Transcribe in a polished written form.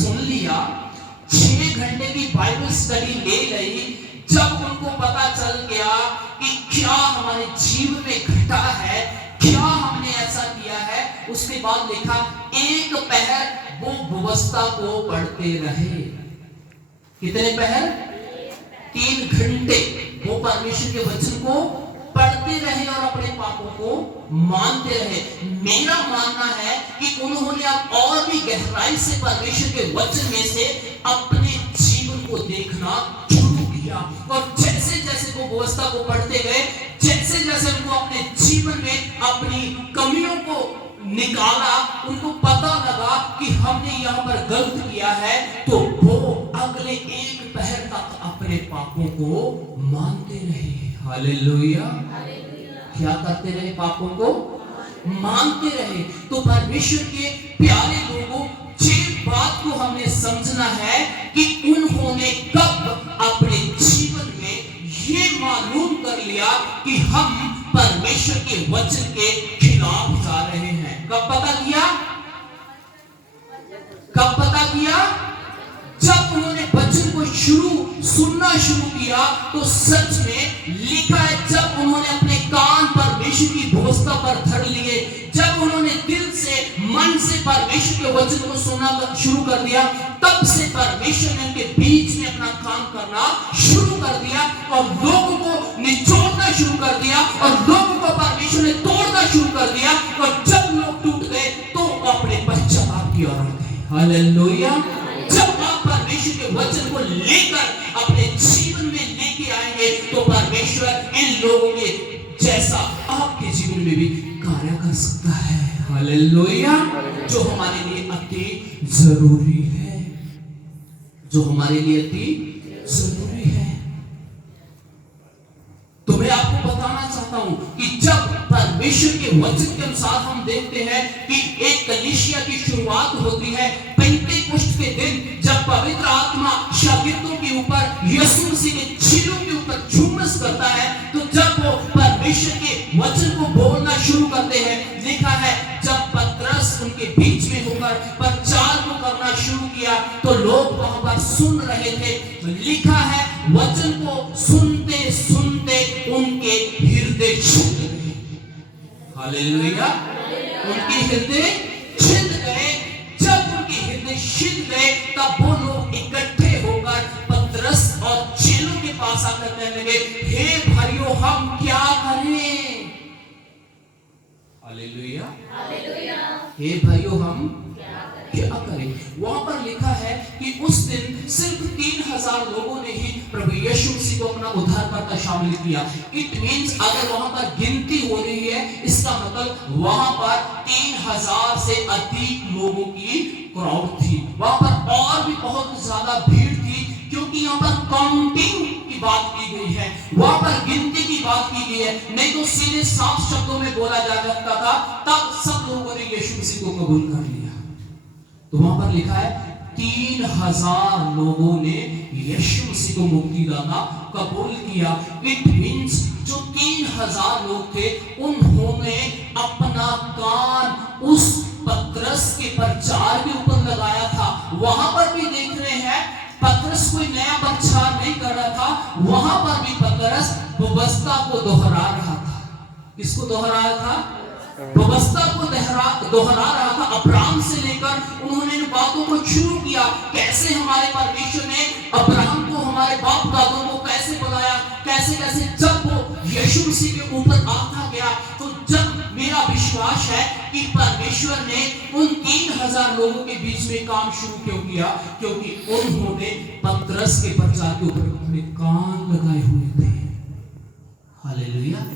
सुन लिया, 6 घंटे की बाइबल स्टडी ले ली, जब उनको पता चल गया कि क्या हमारे जीवन में घटा है, क्या हमने ऐसा किया है, उसके बाद लिखा एक पहर वो व्यवस्था को पढ़ते रहे। कितने पहर? 3 घंटे वो परमेश्वर के वचन को पढ़ते रहे और अपने पापों को मानते रहे। मेरा मानना है कि उन्होंने अब और भी गहराई से परमेश्वर के वचन में से अपने जीवन को देखना शुरू किया, और जैसे जैसे वो व्यवस्था को पढ़ते गए, जैसे जैसे उनको अपने जीवन में अपनी कमियों को निकाला, उनको पता लगा कि हमने यहाँ पर गलत किया है, तो वो अगले एक पहर तक अपने पापों को मानते रहे। हालेलुया। क्या करते रहे? पापों को मानते रहे। तो परमेश्वर के प्यारे लोगों, ये बात को हमने समझना है कि उन्होंने कब अपने जीवन में ये मालूम कर लिया कि हम परमेश्वर के वचन के खिलाफ जा रहे हैं। कब पता किया? कब पता किया? जब उन्होंने वचन को सुनना शुरू किया, तो सच में लिखा है, जब उन्होंने अपने कान परमेश्वर की व्यवस्था पर धर लिए, जब उन्होंने दिल से, मन से परमेश्वर के वचन को सुनना शुरू कर दिया, तब से परमेश्वर ने उनके बीच में अपना काम करना शुरू कर दिया और लोगों को निचोड़ना शुरू कर दिया और लोगों को परमेश्वर ने तोड़ना शुरू कर दिया। और जब लोग टूट गए तो अपने पश्चाताप की ओर आ गए। हालेलुया। जब आप परमेश्वर के वचन को लेकर अपने जीवन में लेके आएंगे, तो परमेश्वर इन लोगों के जैसा आपके जीवन में भी कार्य कर सकता है। हालेलुया। जो हमारे लिए अति जरूरी है, जो हमारे लिए अति जरूरी है। तो मैं आपको बताना चाहता हूं कि जब परमेश्वर के वचन के अनुसार हम देखते हैं कि एक कलीसिया की शुरुआत होती है पेंटेकोस्ट के दिन, जब पवित्र आत्मा शागिर्दों के ऊपर, यीशु मसीह के चेलों के ऊपर झुमस करता है, तो जब वो परमेश्वर के वचन को बोलना शुरू करते हैं, लिखा है जब पतरस उनके बीच में होकर प्रचार को करना शुरू किया, तो लोग वहां पर सुन रहे थे। लिखा है वचन को सुनते सुनते उनके हृदय छिद गए। हालेलुया। उनके हृदय छिद गए। जब उनके हृदय छिद गए, तब वो लोग इकट्ठे होकर पतरस और चेलों के पास आकर कहने लगे, हे भाइयों, हम क्या करें? हालेलुया। हे भाइयों, हम क्या करें? वहां पर लिखा है कि उस दिन सिर्फ 3000 लोगों ने ही प्रभु यीशु मसीह को अपना उद्धारकर्ता शामिल किया। इट मींस अगर वहां पर गिनती हो रही है, इसका मतलब वहां पर 3000 से अधिक लोगों की क्राउड थी। वहां पर और भी बहुत ज्यादा भीड़ थी, क्योंकि यहाँ पर काउंटिंग की बात की गई है, वहां पर गिनती की बात की गई है। नहीं तो सीधे साफ शब्दों में बोला जा सकता था, तब सब लोगों ने यीशु मसीह को कबूल कर लिया। तो वहां पर लिखा है 3000 लोगों ने यीशु मसीह को मुक्तिदाता कबूल किया। इट मींस जो 3000 लोग थे, उन्होंने अपना कान उस पतरस के प्रचार के ऊपर लगाया था। वहां पर भी देख रहे हैं, पतरस कोई नया प्रचार नहीं कर रहा था, वहां पर भी पतरस व्यवस्था को दोहरा रहा था। किसको दोहरा रहा था? व्यवस्था को दोहरा रहा था। अब्राहम से लेकर उन्होंने इन बातों को शुरू किया, कैसे हमारे परमेश्वर ने अब्राहम को, हमारे बाप दादों को कैसे बनाया, कैसे कैसे। जब वो यीशु मसीह के ऊपर आता गया, तो जब मेरा विश्वास है कि परमेश्वर ने उन 3000 लोगों के बीच में काम शुरू क्यों किया? क्योंकि उन्होंने पतरस के प्रचार के ऊपर अपने कान लगाए हुए थे। हालेलुया।